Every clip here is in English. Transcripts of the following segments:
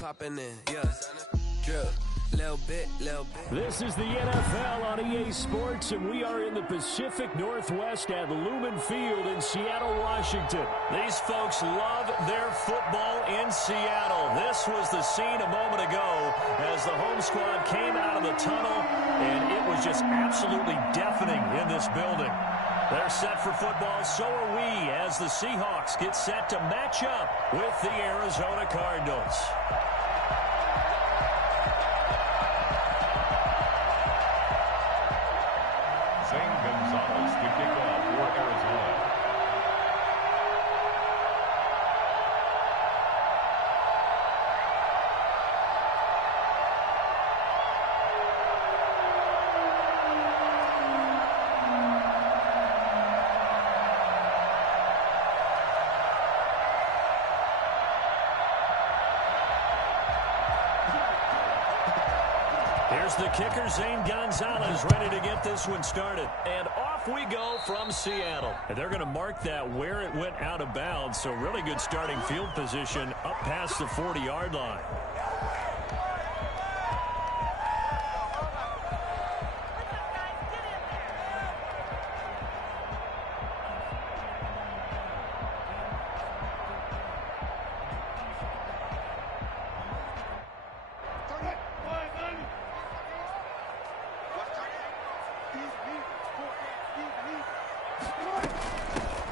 popping in, yeah. Drip. Little bit. This is the NFL on EA Sports, and we are in the Pacific Northwest at Lumen Field in Seattle, Washington. These folks love their football in Seattle. This was the scene a moment ago as the home squad came out of the tunnel, and it was just absolutely deafening in this building. They're set for football, so are we, as the Seahawks get set to match up with the Arizona Cardinals. Gonzalez to kick off for Arizona. Here's the kicker, Zane Gonzalez, ready to get this one started. And off we go from Seattle. And they're going to mark that where it went out of bounds, so really good starting field position up past the 40-yard line.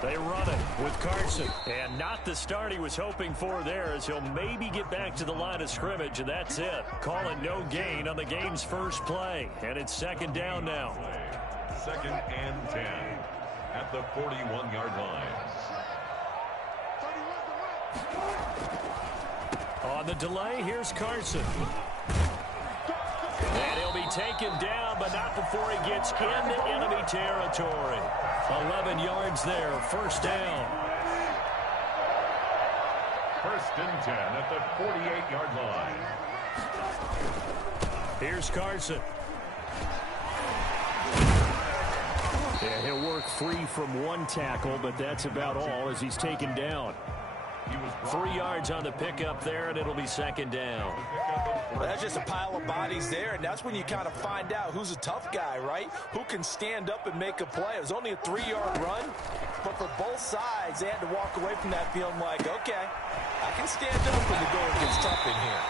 They run it with Carson. And not the start he was hoping for there, as he'll maybe get back to the line of scrimmage, and that's it. Calling no gain on the game's first play. And it's second down now. 2nd and 10 at the 41-yard line. On the delay, here's Carson. And he'll be taken down, but not before he gets into enemy territory. 11 yards there, first down. 1st and 10 at the 48-yard line. Here's Carson. Yeah, he'll work free from one tackle, but that's about all as he's taken down. 3 yards on the pickup there, and it'll be second down. Well, that's just a pile of bodies there, and that's when you kind of find out who's a tough guy, right? Who can stand up and make a play. It was only a 3-yard run, but for both sides, they had to walk away from that feeling like, okay, I can stand up when the going gets tough in here.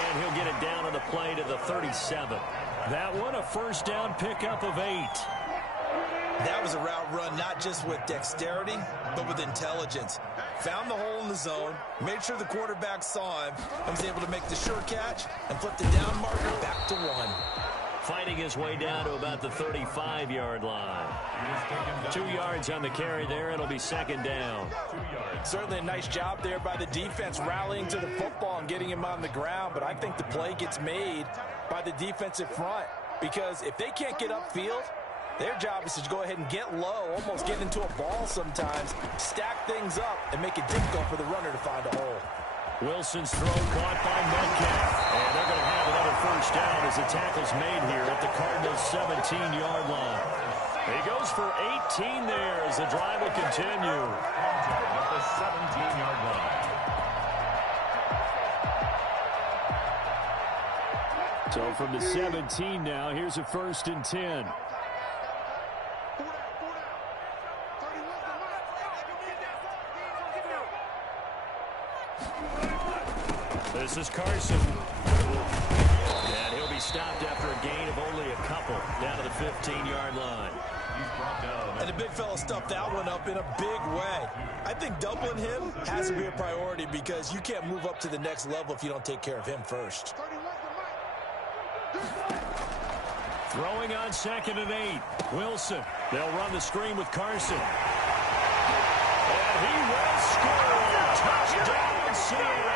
And he'll get it down on the play to the 37. That one, a first down pickup of 8. That was a route run not just with dexterity, but with intelligence. Found the hole in the zone, made sure the quarterback saw him, and was able to make the sure catch and flip the down marker back to 1. Fighting his way down to about the 35-yard line. 2 yards on the carry there. It'll be second down. Certainly a nice job there by the defense rallying to the football and getting him on the ground, but I think the play gets made by the defensive front because if they can't get upfield, their job is to go ahead and get low, almost get into a ball sometimes, stack things up, and make it difficult for the runner to find a hole. Wilson's throw caught by Metcalf. And they're going to have another first down as the tackle's made here at the Cardinals' 17-yard line. He goes for 18 there as the drive will continue. At the 17-yard line. So from the 17 now, here's a 1st and 10. This is Carson. And he'll be stopped after a gain of only a couple down to the 15-yard line. He's brought down. And the big fella stuffed that one up in a big way. I think doubling him has to be a priority because you can't move up to the next level if you don't take care of him first. Throwing on 2nd and 8. Wilson. They'll run the screen with Carson. And he will score. Touchdown, Seattle.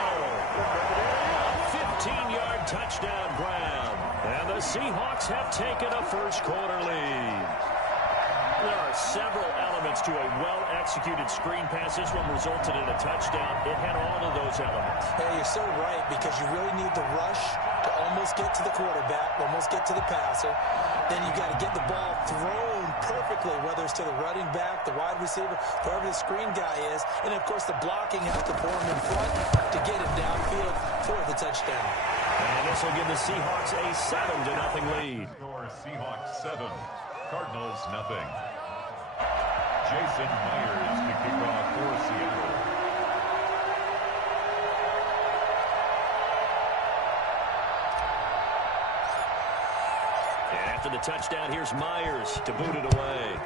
15-yard touchdown grab. And the Seahawks have taken a first-quarter lead. There are several elements to a well-executed screen pass. This one resulted in a touchdown. It had all of those elements. Hey, you're so right because you really need the rush to almost get to the quarterback, almost get to the passer. Then you got to get the ball thrown perfectly, whether it's to the running back, the wide receiver, whoever the screen guy is. And, of course, the blocking has to form in front to get him downfield for the touchdown. And this will give the Seahawks a 7-0 lead. Seahawks 7, Cardinals nothing. Jason Myers to kick off for Seattle. And after the touchdown, here's Myers to boot it away.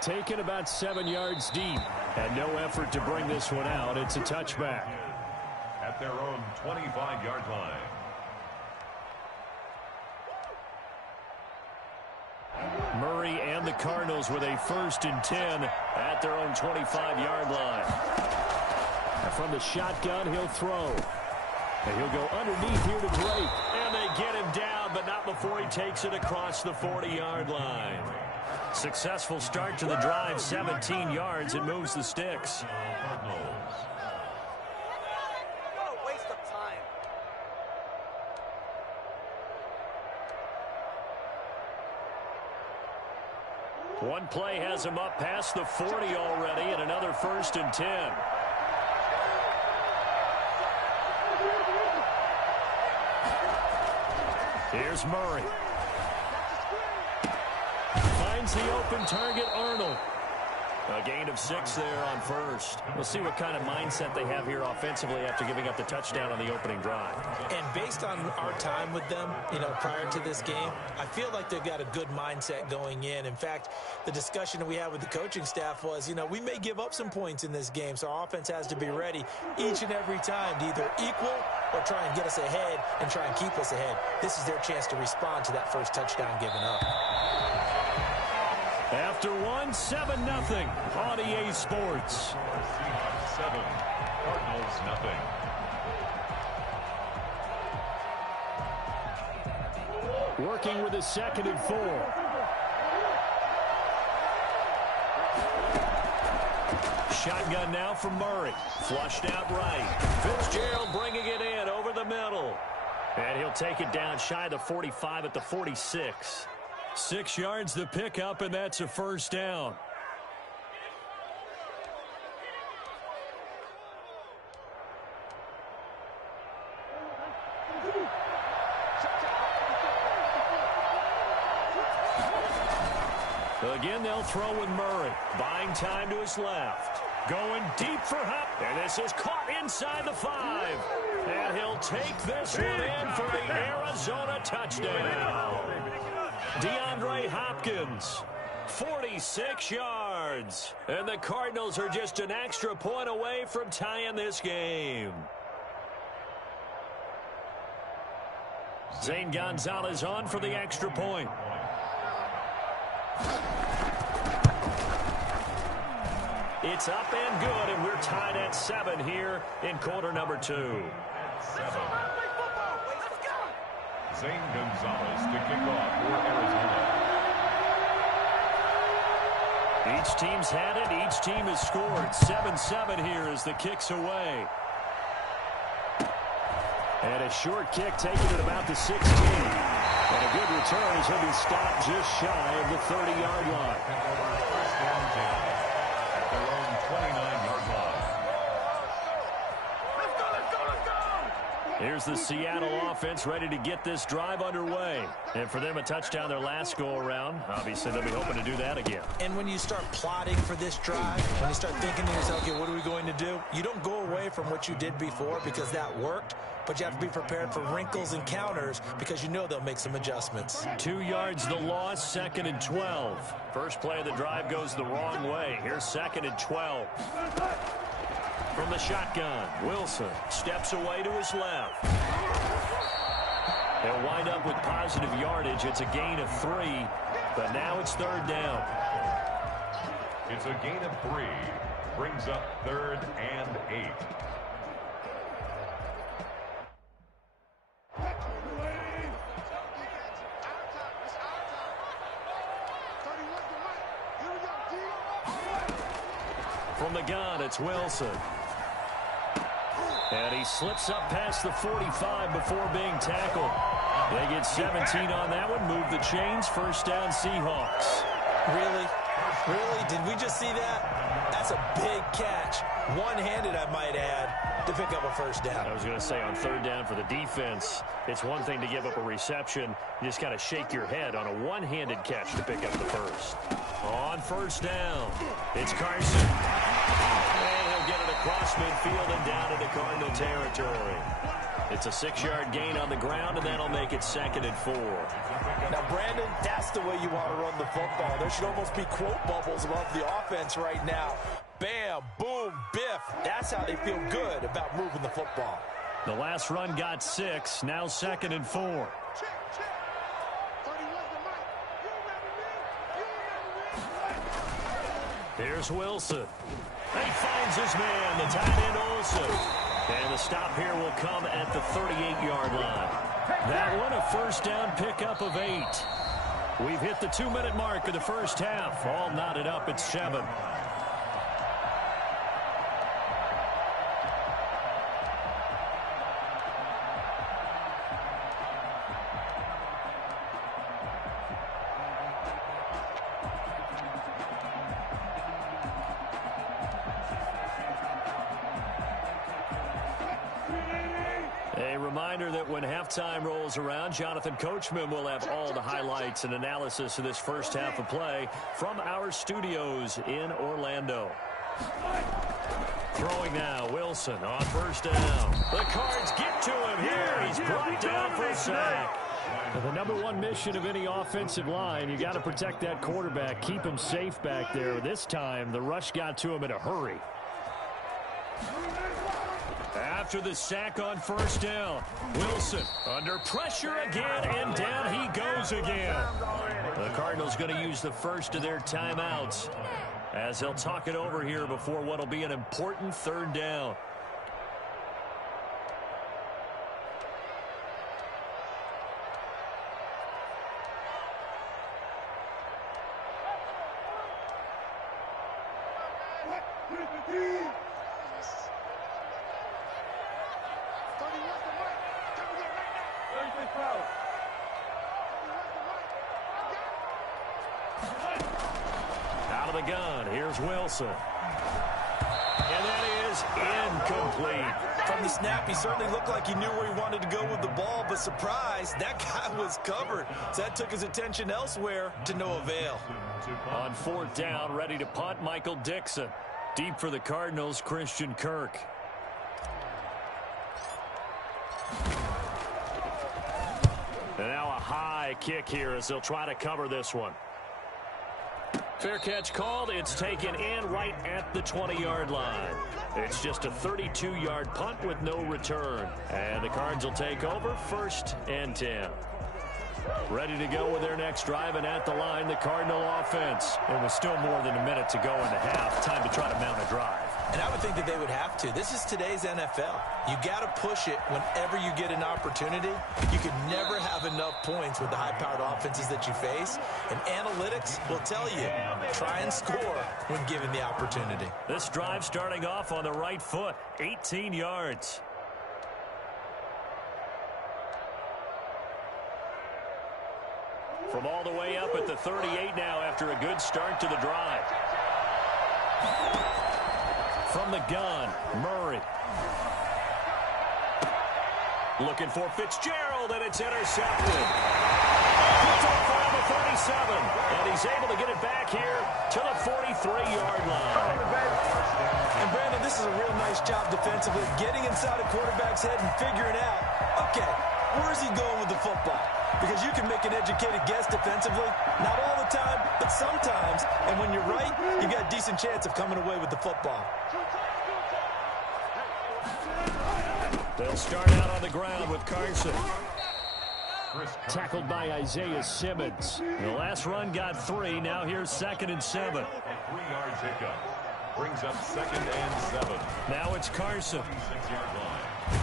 Taken about 7 yards deep. And no effort to bring this one out. It's a touchback. At their own 25-yard line. Murray and the Cardinals with a 1st and 10 at their own 25-yard line. And from the shotgun, he'll throw. And he'll go underneath here to Drake. And they get him down, but not before he takes it across the 40-yard line. Successful start to the drive, 17 yards. It moves the sticks. One play has him up past the 40 already, and another 1st and 10. Here's Murray. Finds the open target, Arnold. A gain of 6 there on 1st. We'll see what kind of mindset they have here offensively after giving up the touchdown on the opening drive. And based on our time with them, prior to this game, I feel like they've got a good mindset going in. In fact, the discussion that we had with the coaching staff was, we may give up some points in this game, so our offense has to be ready each and every time to either equal or try and get us ahead and try and keep us ahead. This is their chance to respond to that first touchdown given up. After 7-0 on EA Sports. Seahawks 7, Cardinals nothing. Working with a 2nd and 4. Shotgun now from Murray. Flushed out right. Fitzgerald bringing it in over the middle. And he'll take it down shy of the 45 at the 46. 6 yards the pickup, and that's a 1st down. Again, they'll throw with Murray. Buying time to his left. Going deep for Hop. And this is caught inside the 5. And he'll take this one in for the Arizona touchdown. DeAndre Hopkins, 46 yards. And the Cardinals are just an extra point away from tying this game. Zane Gonzalez on for the extra point. It's up and good, and we're tied at 7 here in quarter number 2. 7. Zane Gonzalez to kick off for Arizona. Each team's had it. Each team has scored. 7-7 here as the kick's away. And a short kick taken at about the 16. And a good return as he'll be stopped just shy of the 30-yard line. First down 10 at their own 29-yard line. Here's the Seattle offense ready to get this drive underway. And for them, a touchdown their last go-around. Obviously, they'll be hoping to do that again. And when you start plotting for this drive, when you start thinking to yourself, okay, what are we going to do? You don't go away from what you did before because that worked, but you have to be prepared for wrinkles and counters because you know they'll make some adjustments. 2 yards the loss, 2nd and 12. First play of the drive goes the wrong way. Here's 2nd and 12. From the shotgun, Wilson steps away to his left. They'll wind up with positive yardage. It's a gain of 3, but now it's 3rd down. It's a gain of 3. Brings up 3rd and 8. From the gun, it's Wilson. And he slips up past the 45 before being tackled. They get 17 on that one. Move the chains. First down, Seahawks. Really? Really? Did we just see that? That's a big catch. One-handed, I might add, to pick up a first down. I was going to say, on third down for the defense, it's one thing to give up a reception. You just got to shake your head on a one-handed catch to pick up the first. On first down, it's Carson. And he'll get it across midfield and down into Cardinal territory. It's a 6-yard gain on the ground, and that'll make it 2nd and 4. Now, Brandon, that's the way you want to run the football. There should almost be quote bubbles above the offense right now. Bam, boom, biff. That's how they feel good about moving the football. The last run got 6, now 2nd and 4. Here's Wilson. He finds his man, the tight end Olsen. And the stop here will come at the 38-yard line. That one, a first down pickup of 8. We've hit the 2-minute mark of the first half. All knotted up at 7. A reminder that when halftime rolls around, Jonathan Coachman will have all the highlights and analysis of this first half of play from our studios in Orlando. Throwing now, Wilson on first down. The Cards get to him here. He's brought down for a sack. The number one mission of any offensive line, you got to protect that quarterback, keep him safe back there. This time, the rush got to him in a hurry. After the sack on first down, Wilson under pressure again, and down he goes again. The Cardinals going to use the first of their timeouts as they'll talk it over here before what will be an important third down. Out of the gun, here's Wilson. And that is incomplete. From the snap, he certainly looked like he knew where he wanted to go with the ball, but surprise, that guy was covered. So that took his attention elsewhere to no avail. On fourth down, ready to punt, Michael Dixon. Deep for the Cardinals, Christian Kirk. And now a high kick here as they'll try to cover this one. Fair catch called. It's taken in right at the 20-yard line. It's just a 32-yard punt with no return. And the Cards will take over, 1st and 10. Ready to go with their next drive, and at the line, the Cardinal offense. It was still more than a minute to go in the half. Time to try to mount a drive. And I would think that they would have to. This is today's NFL. You got to push it whenever you get an opportunity. You can never have enough points with the high-powered offenses that you face. And analytics will tell you, try and score when given the opportunity. This drive starting off on the right foot, 18 yards. From all the way up at the 38 now after a good start to the drive. From the gun, Murray. Looking for Fitzgerald, and it's intercepted. It's off around the 37, and he's able to get it back here to the 43-yard line. And, Brandon, this is a real nice job defensively, getting inside a quarterback's head and figuring out, okay, where's he going with the football? Because you can make an educated guess defensively, not all the time, but sometimes. And when you're right, you got a decent chance of coming away with the football. They'll start out on the ground with Carson. Tackled by Isaiah Simmons. The last run got 3. Now here's 2nd and 7. 3-yard pickup. Brings up 2nd and 7. Now it's Carson. 6-yard line.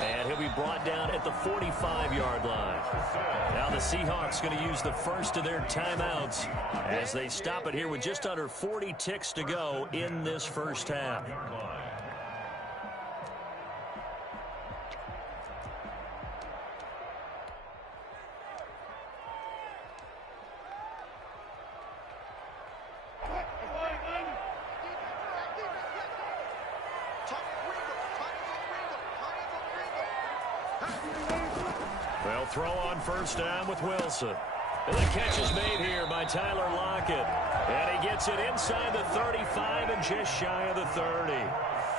And he'll be brought down at the 45-yard line. Now the Seahawks going to use the first of their timeouts as they stop it here with just under 40 ticks to go in this first half. They'll throw on first down with Wilson. And the catch is made here by Tyler Lockett. And he gets it inside the 35 and just shy of the 30.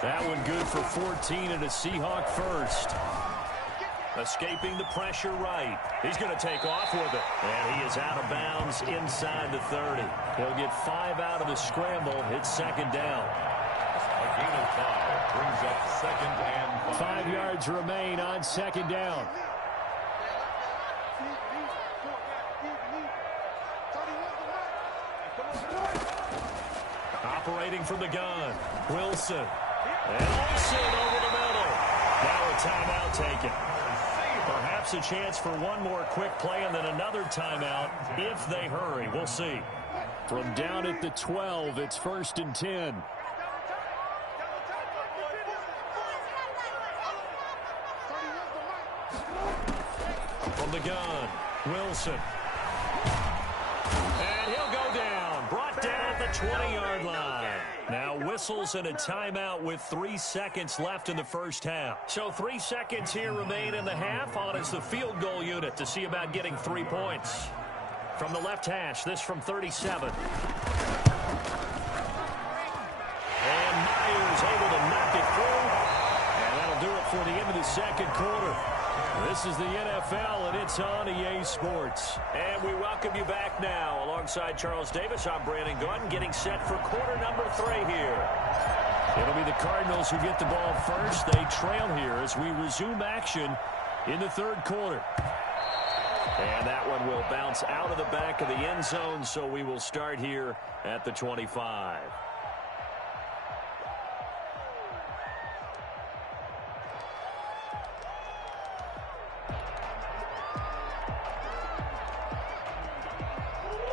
That one good for 14 and a Seahawk first. Escaping the pressure right. He's going to take off with it. And he is out of bounds inside the 30. He'll get 5 out of the scramble. It's second down. A gain of 5 brings up second and 5. 5 yards remain on second down. Operating from the gun. Wilson. And Olsen over the middle. Now a timeout taken. Perhaps a chance for one more quick play and then another timeout if they hurry. We'll see. From down at the 12, it's first and 10. From the gun, Wilson. And he'll go down. Brought down at the 20-yard line. Now whistles and a timeout with 3 seconds left in the first half. So 3 seconds here remain in the half. On is the field goal unit to see about getting 3 points. From the left hash, this from 37. And Myers able to knock it through. And that'll do it for the end of the second quarter. This is the NFL, and it's on EA Sports. And we welcome you back now. Alongside Charles Davis, I'm Brandon Gunn, getting set for quarter number 3 here. It'll be the Cardinals who get the ball first. They trail here as we resume action in the third quarter. And that one will bounce out of the back of the end zone, so we will start here at the 25.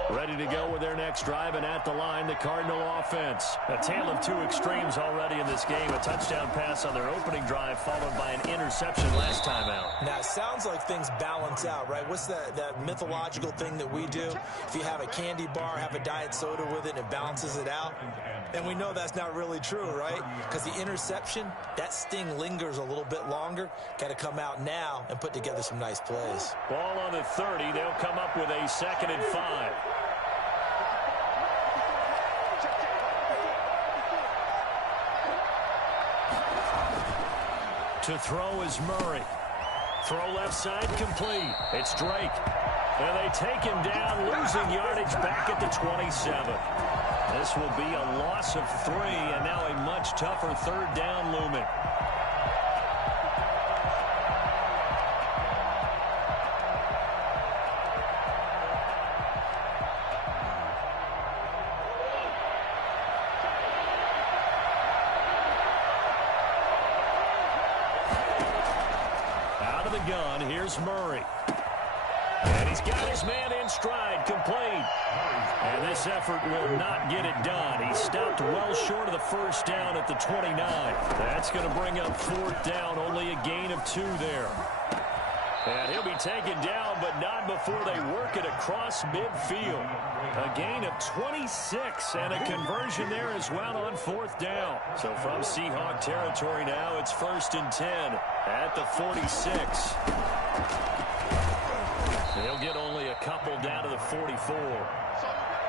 Ready to go with their next drive, and at the line, the Cardinal offense. A tale of 2 extremes already in this game. A touchdown pass on their opening drive, followed by an interception last time out. Now, it sounds like things balance out, right? What's that mythological thing that we do? If you have a candy bar, have a diet soda with it, and it balances it out. And we know that's not really true, right? Because the interception, that sting lingers a little bit longer. Got to come out now and put together some nice plays. Ball on the 30. They'll come up with a 2nd and 5. To throw is Murray. Throw left side complete. It's Drake. And they take him down, losing yardage back at the 27. This will be a loss of 3, and now a much tougher third down looming. Gun. Here's Murray. And he's got his man in stride, complete. And this effort will not get it done. He stopped well short of the first down at the 29. That's going to bring up 4th down, only a gain of 2 there. And he'll be taken down, but not before they work it across midfield. A gain of 26 and a conversion there as well on 4th down. So from Seahawk territory now, it's 1st and 10 at the 46. They'll get only a couple down to the 44.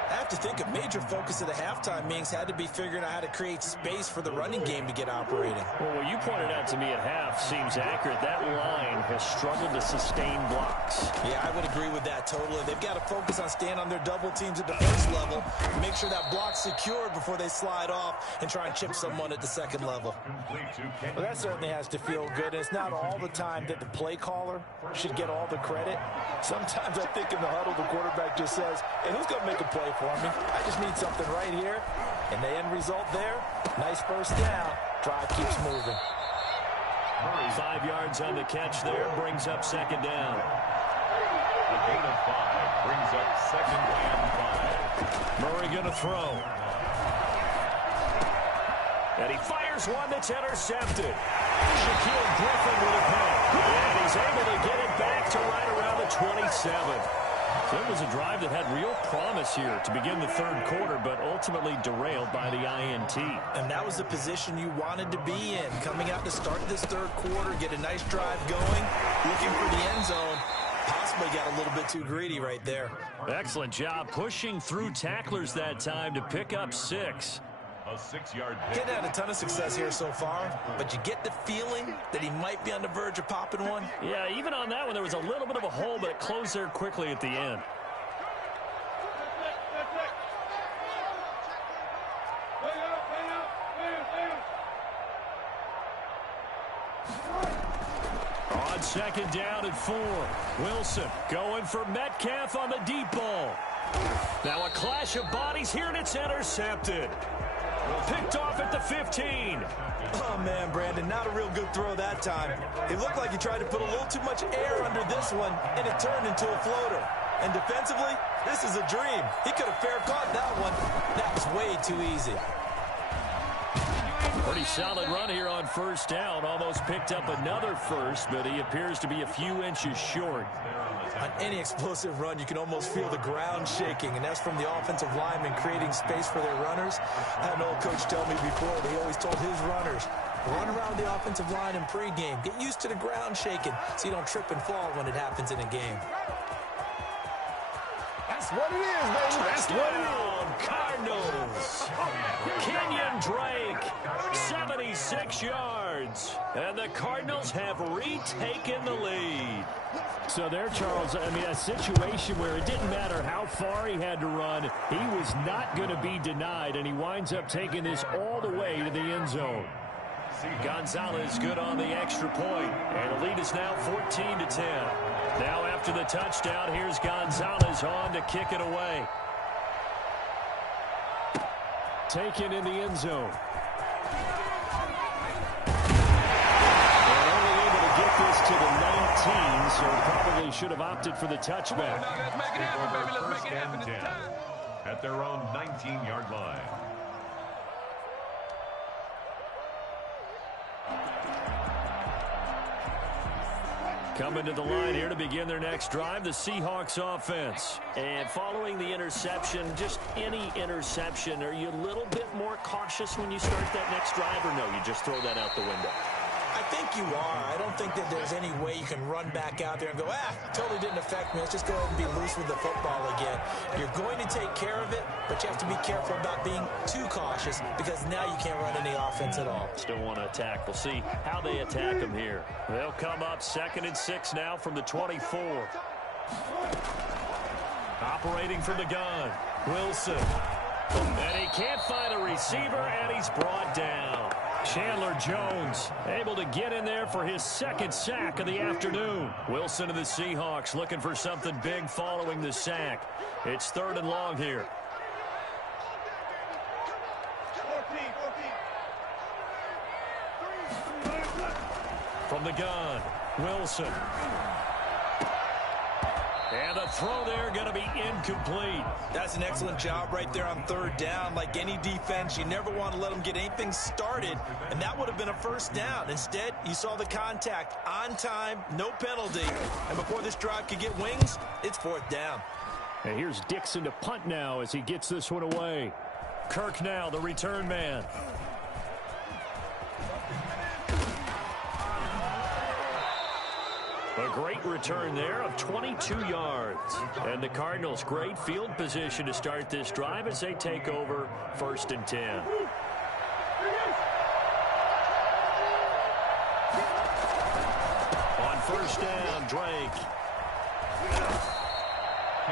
I have to think a major focus of the halftime meetings had to be figuring out how to create space for the running game to get operating. Well, what you pointed out to me at half seems accurate. That line has struggled to sustain blocks. Yeah, I would agree with that totally. They've got to focus on staying on their double teams at the first level, make sure that block's secured before they slide off and try and chip someone at the second level. Well, that certainly has to feel good. It's not all the time that the play caller should get all the credit. Sometimes I think in the huddle, the quarterback just says, hey, who's going to make a play for me? I just need something right here. And the end result there, nice first down. Drive keeps moving. 5 yards on the catch there, brings up 2nd down. A gain of 5 brings up 2nd and 5. Murray going to throw. And he fires one that's intercepted. Shaquille Griffin with a pick. And he's able to get it back to right around the 27. So it was a drive that had real promise here to begin the third quarter, but ultimately derailed by the INT. And that was the position you wanted to be in. Coming out to start this third quarter, get a nice drive going, looking for the end zone. Possibly got a little bit too greedy right there. Excellent job pushing through tacklers that time to pick up 6. A 6-yard pick. Getting had a ton of success here so far, but you get the feeling that he might be on the verge of popping one. Yeah, even on that one, there was a little bit of a hole, but it closed there quickly at the end. On second down and 4. Wilson going for Metcalf on the deep ball. Now a clash of bodies here, and it's intercepted. Picked off at the 15. Oh, man, Brandon, not a real good throw that time. It looked like he tried to put a little too much air under this one, and it turned into a floater. And defensively, this is a dream. He could have fair caught that one. That was way too easy. Pretty solid run here on first down. Almost picked up another first, but he appears to be a few inches short. On any explosive run, you can almost feel the ground shaking, and that's from the offensive linemen creating space for their runners. I had an old coach tell me before that he always told his runners, run around the offensive line in pregame. Get used to the ground shaking so you don't trip and fall when it happens in a game. That's what it is, baby. That's what it is. Cardinals. Kenyon Drake, 76 yards. And the Cardinals have retaken the lead. So there, Charles, I mean, a situation where it didn't matter how far he had to run, he was not going to be denied, and he winds up taking this all the way to the end zone. Gonzalez good on the extra point, and the lead is now 14-10. Now after the touchdown, here's Gonzalez on to kick it away. Taken in the end zone. And only able to get this to the 19, so probably should have opted for the touchback. Let's make it happen, baby. Let's make it happen. 10 at their own 19-yard line. Coming to the line here to begin their next drive, the Seahawks offense. And following the interception, just any interception, are you a little bit more cautious when you start that next drive, or no, you just throw that out the window? I think you are. I don't think that there's any way you can run back out there and go, totally didn't affect me. Let's just go ahead and be loose with the football again. You're going to take care of it, but you have to be careful about being too cautious because now you can't run any offense at all. Still want to attack. We'll see how they attack them here. They'll come up 2nd and 6 now from the 24. Operating from the gun, Wilson. And he can't find a receiver, and he's brought down. Chandler Jones able to get in there for his 2nd sack of the afternoon. Wilson and the Seahawks looking for something big following the sack. It's 3rd and long here. From the gun, Wilson. And the throw there going to be incomplete. That's an excellent job right there on 3rd down. Like any defense, you never want to let them get anything started, and that would have been a 1st down. Instead, you saw the contact on time, no penalty. And before this drive could get wings, it's 4th down. And here's Dixon to punt now as he gets this one away. Kirk now, the return man. A great return there of 22 yards. And the Cardinals, great field position to start this drive as they take over 1st and 10. On 1st down, Drake.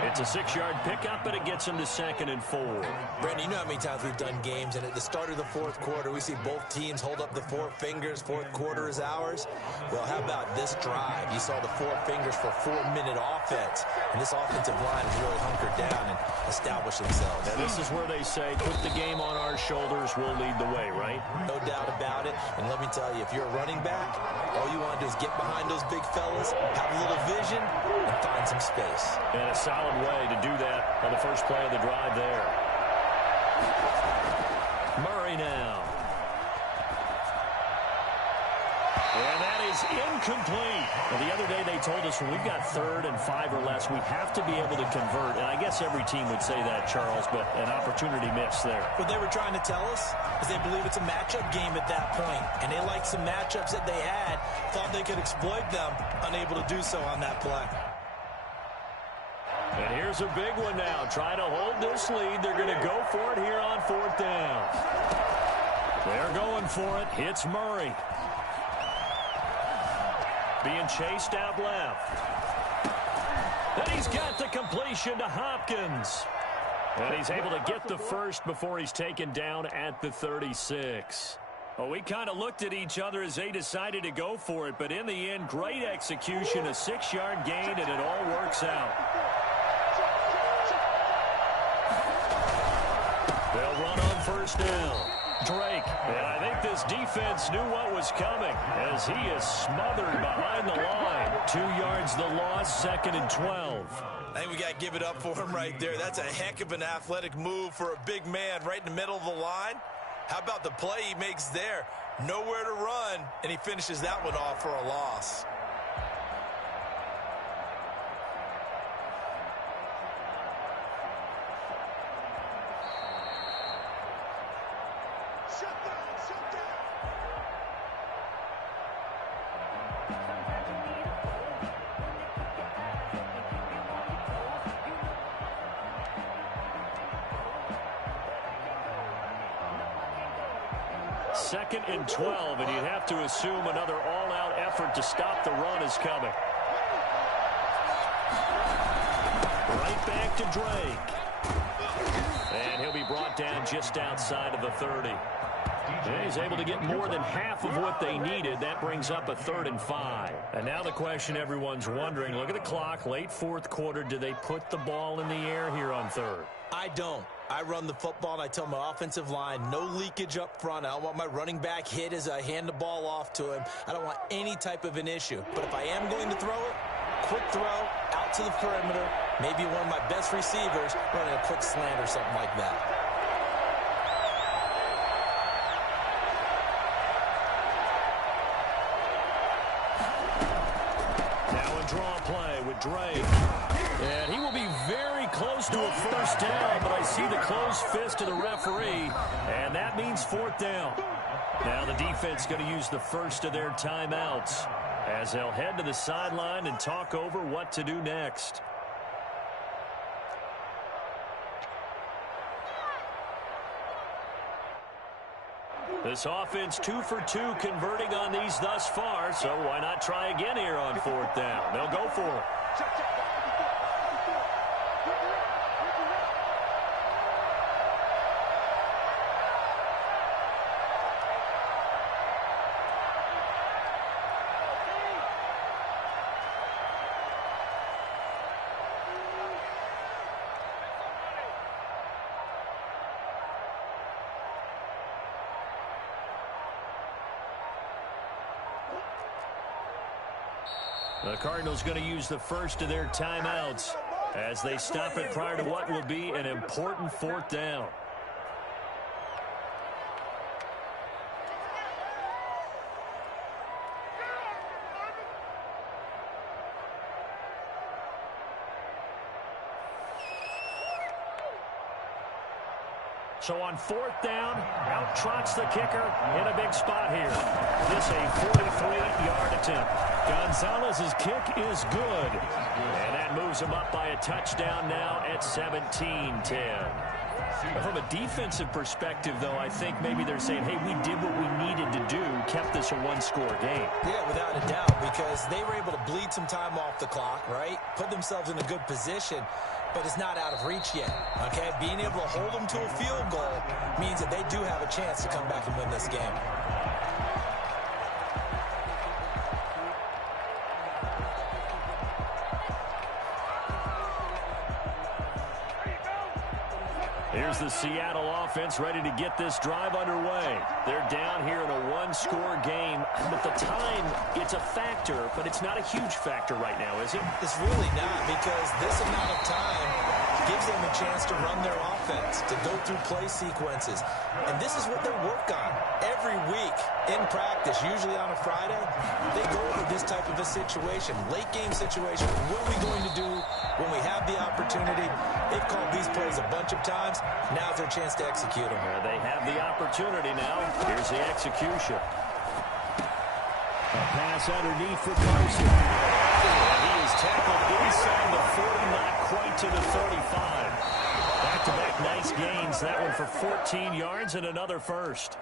It's a 6-yard pickup, but it gets him to 2nd and 4. Brandon, you know how many times we've done games, and at the start of the 4th quarter, we see both teams hold up the 4 fingers, 4th quarter is ours. Well, how about this drive? You saw the 4 fingers for 4-minute offense, and this offensive line has really hunkered down and established themselves. And this is where they say, put the game on our shoulders, we'll lead the way, right? No doubt about it, and let me tell you, if you're a running back, all you want to do is get behind those big fellas, have a little vision, and find some space. And a solid way to do that on the first play of the drive there. Murray now. And that is incomplete. Well, the other day they told us when we've got 3rd and 5 or less, we have to be able to convert. And I guess every team would say that, Charles, but an opportunity missed there. What they were trying to tell us is they believe it's a matchup game at that point. And they liked some matchups that they had, thought they could exploit them, unable to do so on that play. And here's a big one now. Trying to hold this lead. They're going to go for it here on 4th down. They're going for it. Hits Murray. Being chased out left. Then he's got the completion to Hopkins. And he's able to get the first before he's taken down at the 36. Well, we kind of looked at each other as they decided to go for it. But in the end, great execution, a 6-yard gain, and it all works out. They'll run on 1st down. Drake, and I think this defense knew what was coming as he is smothered behind the line. 2 yards the loss, 2nd and 12. I think we got to give it up for him right there. That's a heck of an athletic move for a big man right in the middle of the line. How about the play he makes there? Nowhere to run, and he finishes that one off for a loss. Second and 12, and you'd have to assume another all-out effort to stop the run is coming. Right back to Drake. And he'll be brought down just outside of the 30. And he's able to get more than half of what they needed. That brings up a 3rd and 5. And now the question everyone's wondering, look at the clock, late 4th quarter. Do they put the ball in the air here on 3rd? I don't. I run the football, and I tell my offensive line, no leakage up front. I don't want my running back hit as I hand the ball off to him. I don't want any type of an issue. But if I am going to throw it, quick throw, out to the perimeter, maybe one of my best receivers running a quick slant or something like that. Now a draw play with Drake. And he will be very close to a 1st down, but I see the closed fist of the referee, and that means 4th down. Now the defense going to use the first of their timeouts as they'll head to the sideline and talk over what to do next. This offense 2 for 2 converting on these thus far, so why not try again here on 4th down? They'll go for it. The Cardinals going to use the first of their timeouts as they stop it prior to what will be an important 4th down. So on 4th down, out trots the kicker in a big spot here. This a 43-yard attempt. Gonzalez's kick is good. And that moves him up by a touchdown now at 17-10. From a defensive perspective, though, I think maybe they're saying, hey, we did what we needed to do, kept this a 1-score game. Yeah, without a doubt, because they were able to bleed some time off the clock, right? Put themselves in a good position, but it's not out of reach yet, okay? Being able to hold them to a field goal means that they do have a chance to come back and win this game. Here's the Seattle offense ready to get this drive underway. They're down here in a 1-score game, but the time, it's a factor, but it's not a huge factor right now, is it? It's really not, because this amount of time gives them a chance to run their offense, to go through play sequences. And this is what they work on every week in practice, usually on a Friday. They go over this type of a situation, late game situation. What are we going to do when we have the opportunity? They've called these plays a bunch of times. Now's their chance to execute them. They have the opportunity now. Here's the execution. A pass underneath for Carson. And he is tackled inside the 40, not quite to the 35. Back-to-back nice gains. That one for 14 yards and another first.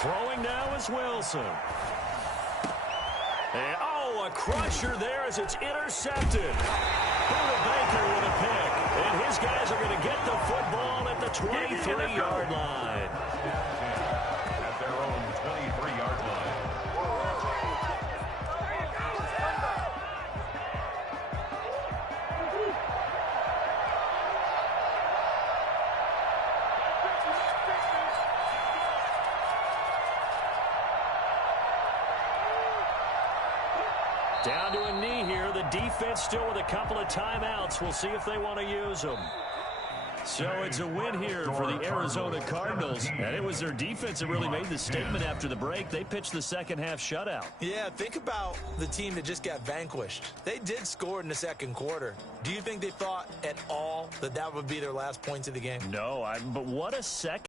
Throwing now is Wilson. And, a crusher there as it's intercepted. Buda Baker with a pick. And his guys are going to get the football at the 23-yard line. At their own 23-yard line. Down to a knee here. The defense still with a couple of timeouts. We'll see if they want to use them. So it's a win here for the Arizona Cardinals. And it was their defense that really made the statement after the break. They pitched the second half shutout. Yeah, think about the team that just got vanquished. They did score in the second quarter. Do you think they thought at all that that would be their last points of the game? No, but what a second.